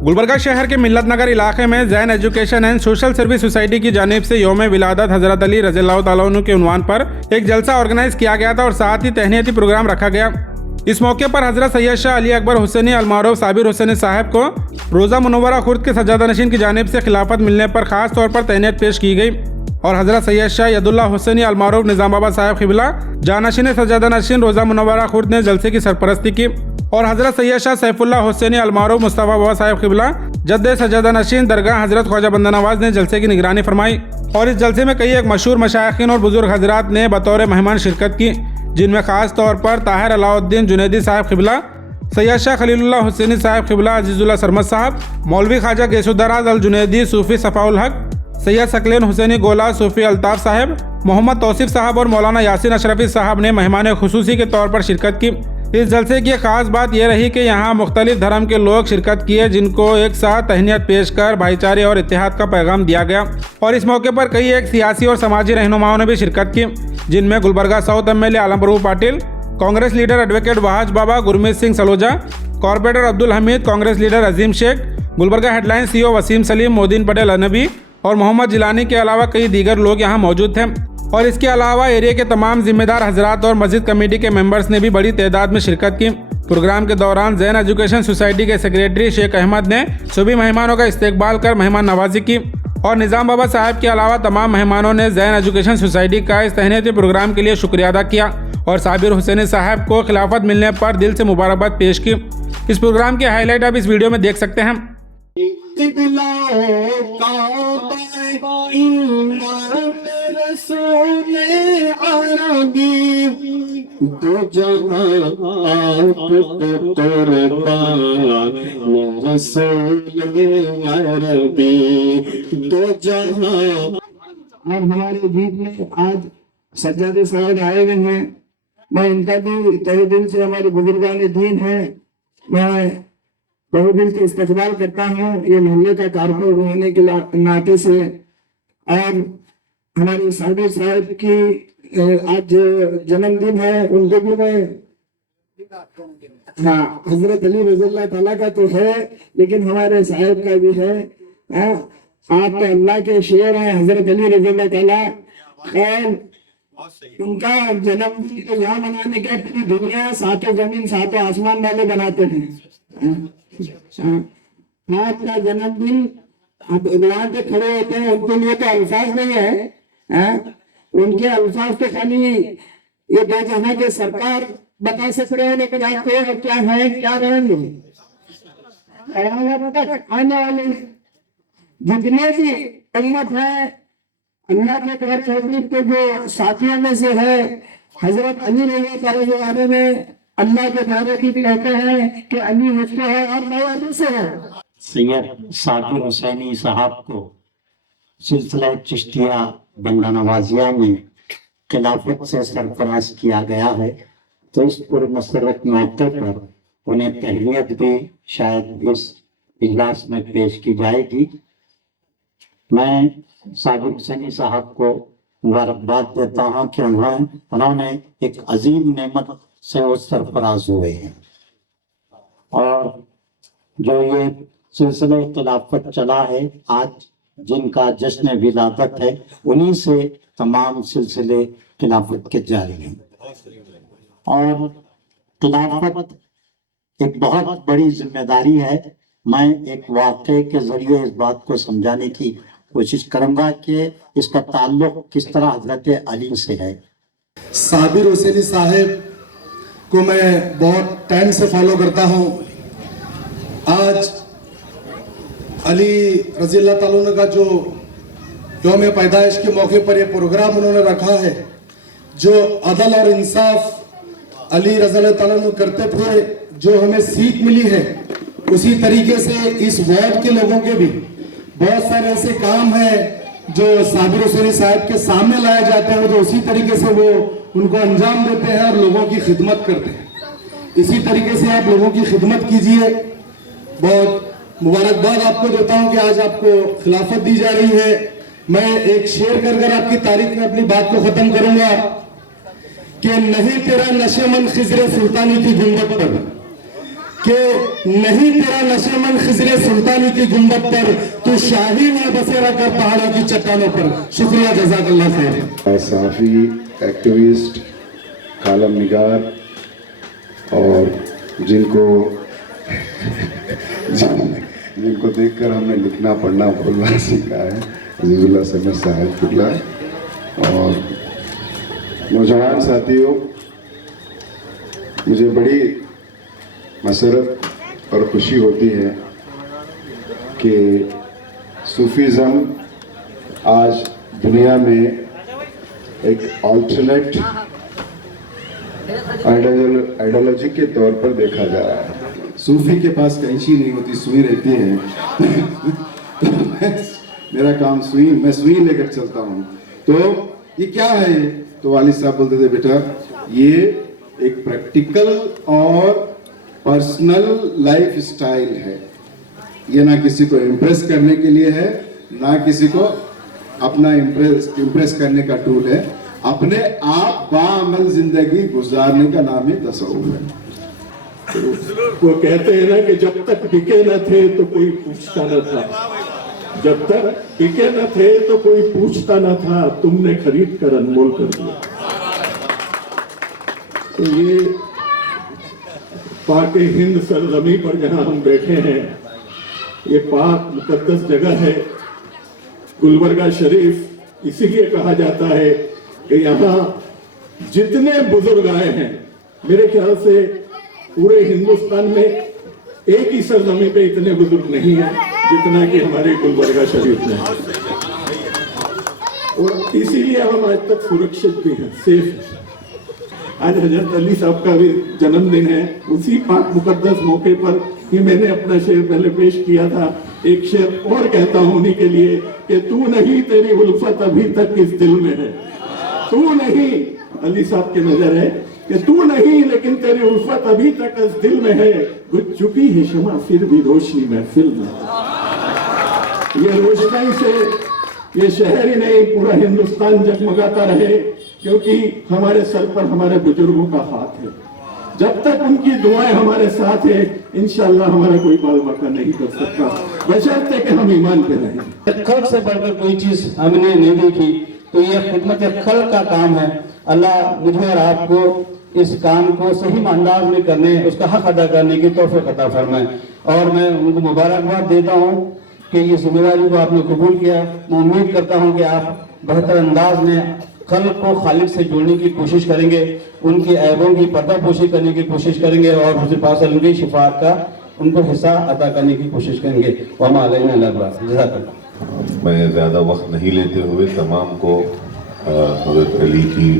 गुलबर्गा शहर के मिल्लत नगर इलाके में Jain education and social service society की जानिब से यौम विलादत हज़रत अली रज़ियल्लाहु ताला अन्हु के उन्वान पर एक जलसा ऑर्गेनाइज किया गया था और साथ ही तहनीती प्रोग्राम रखा गया। इस मौके पर हज़रत सैयद शाह अली अकबर हुसैनी अलमारूफ साबिर हुसैनी साहब को रोज़ा मुनव्वरा खुर्द के सज्जादा नशीन की जानिब से खिलाफत मिलने पर ख़ास तौर पर तहनीत पेश की गई और हज़रत सैयद शाह यदुल्ला हुसैनी अलमारूफ निज़ामाबाद साहब क़िबला जानशीन सज्जादा नशीन रोज़ा मुनव्वरा खुर्द ने जलसे की सरपरस्ती की और हज़रत सैयद शाह सैफुल्ला हुसैनी अलमारूफ मुस्तफ़ा बाबा साहब क़िबला जद्द सज्जादा नशीन दरगाह हज़रत ख्वाजा बंदा नवाज ने जलसे की निगरानी फरमाई और इस जलसे में कई एक मशहूर मशाइखीन और बुजुर्ग हजरात ने बतौर मेहमान शिरकत की, जिनमें ख़ास तौर पर ताहिर अलाउद्दीन जुनैदी साहब क़िबला, सैयद शाह खलीलुल्लाह हुसैनी साहब क़िबला अजीज़ुल्लाह सरमद साहब, मौलवी ख्वाजा गैसुद्दराज अल जुनैदी सूफ़ी सफ़ाउल हक, सैयद सकलेन हुसैनी गोला सूफ़ी अल्ताफ़ साहब, मोहम्मद तौसीफ़ साहब और मौलाना यासीन अशरफी साहब ने मेहमान खुसूसी के तौर पर शिरकत की। इस जलसे की ख़ास बात यह रही कि यहाँ मुख्तलिफ धर्म के लोग शिरकत किए, जिनको एक साथ तहनीत पेश कर भाईचारे और इत्तेहाद का पैगाम दिया गया और इस मौके पर कई एक सियासी और समाजी रहनुमाओं ने भी शिरकत की, जिनमें गुलबर्गा साउथ एमएलए आलम प्रभु पाटिल, कांग्रेस लीडर एडवोकेट वहाज बाबा, गुरमीत सिंह सलोजा, कॉरपोरेटर अब्दुल हमीद, कांग्रेस लीडर अजीम शेख, गुलबर्गा हेडलाइन सीईओ वसीम सलीम, मोदीन पटेल अनबी और मोहम्मद जिलानी के अलावा कई दीगर लोग यहाँ मौजूद थे और इसके अलावा एरिया के तमाम जिम्मेदार हजरात और मस्जिद कमेटी के मेंबर्स ने भी बड़ी तादाद में शिरकत की। प्रोग्राम के दौरान जैन एजुकेशन सोसाइटी के सेक्रेटरी शेख अहमद ने सभी मेहमानों का इस्तकबाल कर मेहमान नवाजी की और निज़ाम बाबा साहब के अलावा तमाम मेहमानों ने जैन एजुकेशन सोसाइटी का इस तहनीती प्रोग्राम के लिए शुक्रिया अदा किया और साबिर हुसैनी साहब को खिलाफत मिलने पर दिल से मुबारकबाद पेश की। इस प्रोग्राम की हाईलाइट आप इस वीडियो में देख सकते हैं। और हमारे बीच में आज सज्जादे साहब आए हुए हैं, मैं इनका भी तहे दिल से, हमारे बुजुर्गान दीन है, मैं बहुत दिल से इस्तकबाल करता हूँ ये मोहल्ले का कारकुन होने के नाते से। और हमारे साबिर साहब की आज जन्मदिन है, उनको भी मैं हाँ हजरत अली रज़ियल्लाहु ताला का तो है लेकिन हमारे साहब का भी है। आप तो अल्लाह के शेर हैं हजरत अली रज़ियल्लाहु ताला। खैर उनका जन्मदिन तो यहाँ मनाने के पूरी दुनिया सातों जमीन सातों आसमान वाले बनाते हैं। आपका जन्मदिन आप वहां पे खड़े होते हैं, उनके लिए तो अल्फाज नहीं है, उनके अल्फाज तो खाली ये दो जहां के सरकार बता सकते हैं, लेकिन आपको क्या है क्या रहेंगे आने वाले जितने भी उम्मत है अल्लाह के प्यारे हबीब के जो साथियों में से है हजरत अली रज़ी के बारे में अल्लाह के प्यारे भी कहते हैं कि अली मुझको है और मैं अली से है। सैयद साबिर हुसैनी साहब को सिलसिला चिश्तिया बंदा नवाजिया में खिलाफत से सरफराज किया गया है, तो इस पूरे मसरत मौके पर उन्हें तहनीत भी शायद इस इजलास में पेश की जाएगी। मैं साबिर हुसैनी साहब को मुबारकबाद देता हूँ कि उन्होंने एक अजीम नेमत से वो सरफराज हुए हैं और जो ये सिलसिला खिलाफत चला है, आज जिनका जश्न विलादत है, उन्हीं से तमाम सिलसिले खिलाफत के जारी हैं और खिलाफत एक बहुत बड़ी जिम्मेदारी है। मैं एक वाक़े के जरिए इस बात को समझाने की कोशिश करूंगा कि इसका ताल्लुक किस तरह हजरत अली से है। साबिर हुसैनी साहब को मैं बहुत टाइम से फॉलो करता हूँ। आज अली रज़ियल्लाहु ताला का जो यौम पैदाइश के मौके पर ये प्रोग्राम उन्होंने रखा है, जो अदल और इंसाफ अली रज़ियल्लाहु ताला करते थे, जो हमें सीख मिली है, उसी तरीके से इस वार्ड के लोगों के भी बहुत सारे ऐसे काम हैं जो साबिर हुसैनी साहब के सामने लाए जाते हैं, तो उसी तरीके से वो उनको अंजाम देते हैं और लोगों की खिदमत करते हैं। इसी तरीके से आप लोगों की खिदमत कीजिए। बहुत मुबारकबाद आपको देता हूं कि आज आपको खिलाफत दी जा रही है। मैं एक शेर कर आपकी तारीफ में अपनी बात को खत्म करूंगा कि नहीं तेरा नशेमंद खिजरे सुल्तानी की गुंबद पर کہ نہیں تیرا نشیمن خضر سلطانی کی گنبد پر، تو شاہی میں بسیرا کر پہاڑوں کی چٹانوں پر۔ شکریہ، جزاک اللہ خیر۔ صحافی، ایکٹیوسٹ، کالم نگار اور جن کو دیکھ کر ہم نے لکھنا پڑھنا بولنا سیکھا ہے، عزیز اللہ سمر صاحب قبلہ اور نوجوان ساتھیوں، مجھے بڑی مسرت اور خوشی ہوتی ہے کہ صوفیزم آج دنیا میں ایک آلٹرنیٹ آئیڈیالوجی کے طور پر دیکھا جا رہا ہے۔ صوفی کے پاس کینچی نہیں ہوتی، سوئی رہتی ہے۔ میرا کام سوئی، میں سوئی لے کر چلتا ہوں۔ تو یہ کیا ہے؟ تو والد صاحب بولتے تھے بیٹا یہ ایک پریکٹیکل اور پرسنل لائف اسٹائل ہے، یہ نہ کسی کو امپریس کرنے کے لیے ہے، نہ کسی کو اپنا امپریس کرنے کا ٹول ہے، اپنے آپ باعمل زندگی گزارنے کا نام ہی تصوف ہے۔ وہ کہتے ہیں نا کہ جب تک بکے نہ تھے تو کوئی پوچھتا نہ تھا، جب تک بکے نہ تھے تو کوئی پوچھتا نہ تھا، تم نے خرید کر انمول کر دیا۔ تو یہ پاک ہند سرزمین پر جہاں ہم بیٹھے ہیں، یہ پاک مقدس جگہ ہے گلبرگہ شریف، اسی لیے کہا جاتا ہے کہ یہاں جتنے بزرگ آئے ہیں، میرے خیال سے پورے ہندوستان میں ایک ہی سرزمین پہ اتنے بزرگ نہیں ہیں جتنا کہ ہمارے گلبرگہ شریف میں، اور اسی لیے ہم آج تک سرکشت بھی ہیں، سیف ہیں۔ آج حضرت علی صاحب کا بھی جنم دن ہے، اسی پاک مقدس موقع پر ہی میں نے اپنا شعر پہلے پیش کیا تھا۔ ایک شعر اور کہتا ہوں انہی کے لیے کہ تو نہیں تیری الفت ابھی تک اس دل میں ہے، تو نہیں، علی صاحب کی نظر ہے کہ تو نہیں لیکن تیری الفت ابھی تک اس دل میں ہے، بجھ چکی ہے شمع پھر بھی روشنی محفل میں۔ یہ روشنی سے یہ شہر ہی نہیں پورا ہندوستان جگمگاتا رہے، کیونکہ ہمارے سر پر ہمارے بزرگوں کا ہاتھ ہے، جب تک ان کی دعائیں ہمارے ساتھ ہیں انشاءاللہ ہمارا کوئی بال بکا نہیں کر سکتا، بشرطے کہ ہم ایمان پہ رہیں۔ خلق سے بڑھ کر کوئی چیز ہم نے نہیں دیکھی، تو یہ خدمت خلق کا کام ہے۔ اللہ مجھے اور آپ کو اس کام کو صحیح انداز میں کرنے، اس کا حق ادا کرنے کی توفیق عطا فرمائے، اور میں ان کو مبارکباد دیتا ہوں کہ یہ ذمہ داری کو آپ نے قبول کیا۔ میں امید کرتا ہوں کہ آپ بہتر انداز میں خلق کو خالق سے جوڑنے کی کوشش کریں گے، ان کی عیبوں کی پردہ پوشی کرنے کی کوشش کریں گے، اور حضور پاک صلی اللہ علیہ وسلم کی شفاعت کا ان کو حصہ عطا کرنے کی کوشش کریں گے۔ وما علینا الا البلاغ۔ جزاک اللہ۔ میں زیادہ وقت نہیں لیتے ہوئے تمام کو حضرت علی کی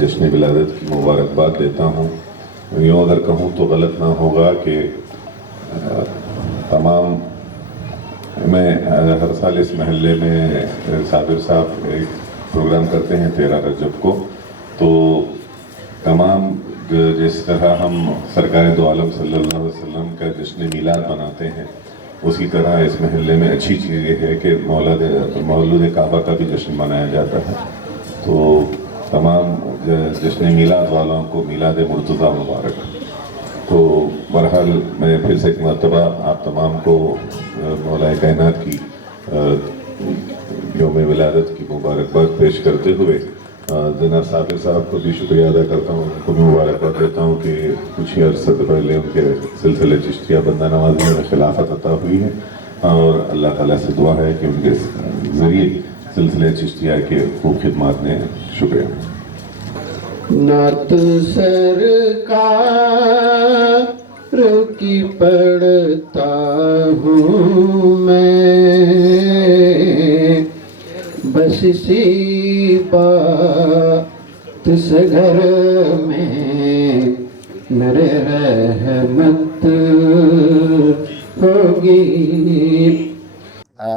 جشن ولادت کی مبارکباد دیتا ہوں۔ یوں اگر کہوں تو غلط نہ ہوگا کہ تمام میں ہر سال اس محلے میں صابر صاحب ایک پروگرام کرتے ہیں 13 رجب کو، تو تمام جس طرح ہم سرکار دو عالم صلی اللہ علیہ وسلم کا جشن میلاد مناتے ہیں، اسی طرح اس محلے میں اچھی چیز یہ ہے کہ مولود کعبہ کا بھی جشن منایا جاتا ہے۔ تو تمام جشن میلاد والوں کو میلاد مرتضیٰ مبارک۔ تو بہرحال میں پھر سے ایک مرتبہ آپ تمام کو مولا کائنات کی یوم ولادت کی مبارکباد پیش کرتے ہوئے جناب صابر صاحب کو بھی شکریہ ادا کرتا ہوں، ان کو بھی مبارکباد دیتا ہوں کہ کچھ ہی عرصے پہلے ان کے سلسلے چشتیہ بندہ نوازی میں خلافت عطا ہوئی ہے، اور اللہ تعالیٰ سے دعا ہے کہ ان کے ذریعے سلسلے چشتیہ کے خوب خدمات نے۔ شکریہ۔ نعت سرکار کی پڑھتا ہوں میں، بس اسی بات سے گھر میں میرے رحمت ہوگی۔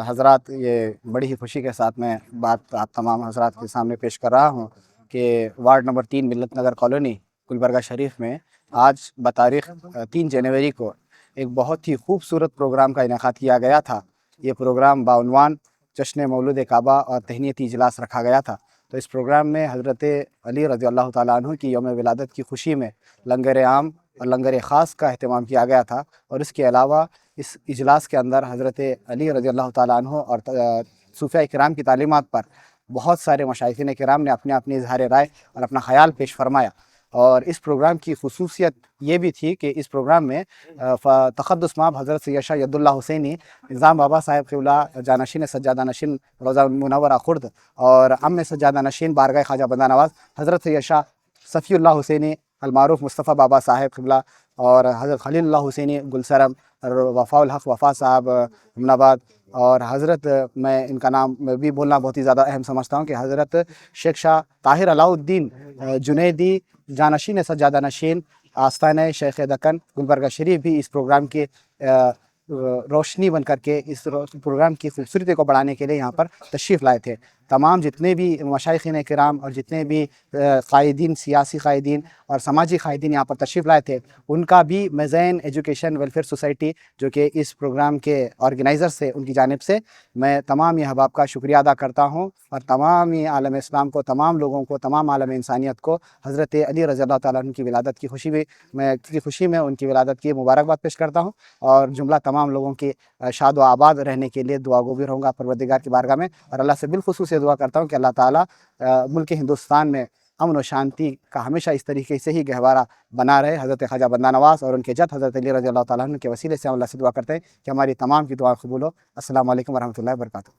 حضرات، یہ بڑی ہی خوشی کے ساتھ میں بات آپ تمام حضرات کے سامنے پیش کر رہا ہوں کہ وارڈ نمبر 3 ملت نگر کالونی گلبرگہ شریف میں آج بتاریخ 3 جنوری کو ایک بہت ہی خوبصورت پروگرام کا انعقاد کیا گیا تھا۔ یہ پروگرام بعنوان جشن مولود کعبہ اور تہنیتی اجلاس رکھا گیا تھا۔ تو اس پروگرام میں حضرت علی رضی اللہ تعالیٰ عنہ کی یوم ولادت کی خوشی میں لنگر عام और लंगर ख़ास का अहतमाम किया गया था। और इसके अलावा इस इजलास के अंदर हज़रत अली रज़ी अल्लाह ताला अन्हु और सूफ़िया किराम की तालीमात पर बहुत सारे मशाइख़ीन किराम ने अपने अपने इज़हार राय और अपना ख़याल पेश फरमाया। और इस प्रोग्राम की खुसूसियत ये भी थी कि इस प्रोग्राम में तक़द्दुस माब हज़रत सैयद शाह यद्दुल्लाह हुसैनी निज़ाम बाबा साहिब क़िबला जानशीन सज्जादा नशीन रोज़ा मुनव्वरा खुर्द और अम्म सज्जादा नशीन बारगाह ख्वाजा बंदा नवाज़ हज़रत सैयद शाह सफ़ीउल्लाह हुसैनी अलमारूफ मुस्तफ़ा बाबा साहिब क़िबला और हज़रत खलीलुल्लाह हुसैनी गुलसरम वफ़ाउल हक़ वफ़ा साहब अमनाबाद और हज़रत, मैं इनका नाम भी बोलना बहुत ही ज़्यादा अहम समझता हूँ कि हज़रत शेख शाह ताहिर अलाउद्दीन जुनैदी जानशीन सज्जादा नशीन आस्ताने शेख दक्कन गुलबर्गा शरीफ भी इस प्रोग्राम के रोशनी बन करके इस प्रोग्राम की खूबसूरती को बढ़ाने के लिए यहाँ पर तशरीफ़ लाए थे। तमाम जितने भी मशाइख़ीन किराम और जितने भी क़ायदीन, सियासी क़ायदीन और समाजी क़ायदीन यहाँ पर तशरीफ़ लाए थे, उनका भी ज़ैन एजुकेशन वेलफेयर सोसाइटी जो कि इस प्रोग्राम के ऑर्गेनाइज़र्स थे, उनकी जानिब से मैं तमाम ये अहबाब का शुक्रिया अदा करता हूँ और तमाम ही आलम इस्लाम को, तमाम लोगों को, तमाम आलम इंसानियत को हज़रत अली रज़ी अल्लाह ताला अन्हु की विलादत की खुशी में उनकी विलादत की मुबारकबाद पेश करता हूँ और जुमला तमाम लोगों की शाद व आबाद रहने के लिए दुआ गो भी रहूँगा परवरदिगार की बारगाह में। और अल्लाह से बिलखुसूस दुआ करता हूँ कि अल्लाह ताला मुल्क हिंदुस्तान में अमन व शांति का हमेशा इस तरीके से ही गहवारा बना रहे। हज़रत ख्वाजा बंदा नवाज़ और उनके जद हज़रत अली रज़ी अल्लाह ताला अन्हु के वसीले से हम अल्लाह से दुआ करते हैं कि हमारी तमाम की दुआ कबूल हो। अस्सलामु अलैकुम वरहमतुल्लाहि वबरकातुहू।